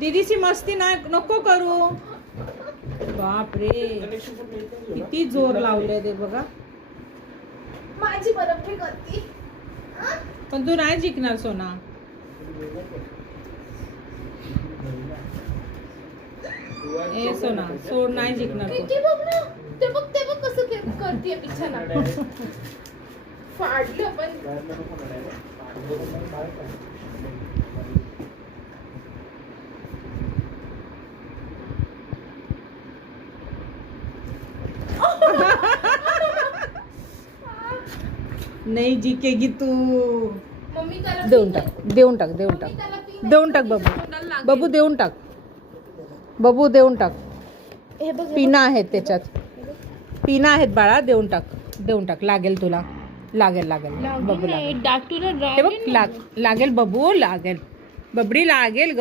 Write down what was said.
दीदीची मस्ती ना नको करू. बाप रे किती जोर लावले ते बघा. माझी बरोबरी करती. पण तू नाही जिंकणार सोना. ए सोना सोड, नाही जिंकणार तू. किती बघ ना, ते बघ कसं करते बिचारा. फाडलं पण. नाही जिंकेगी तू. मम्मी त्याला देऊन टाक, देऊन टाक, देऊन टाक, देऊन टाक बाबू. बाबू देऊन टाक, बाबू देऊन टाक. हे बघ पिना आहेत त्याच्यात, पिना आहेत बाळा. देऊन टाक, देऊन टाक. लागेल तुला, लागेल लागेल बबू लागेल. डाटूला हे बघ लागेल बबू, लागेल बबडी, लागेल ग.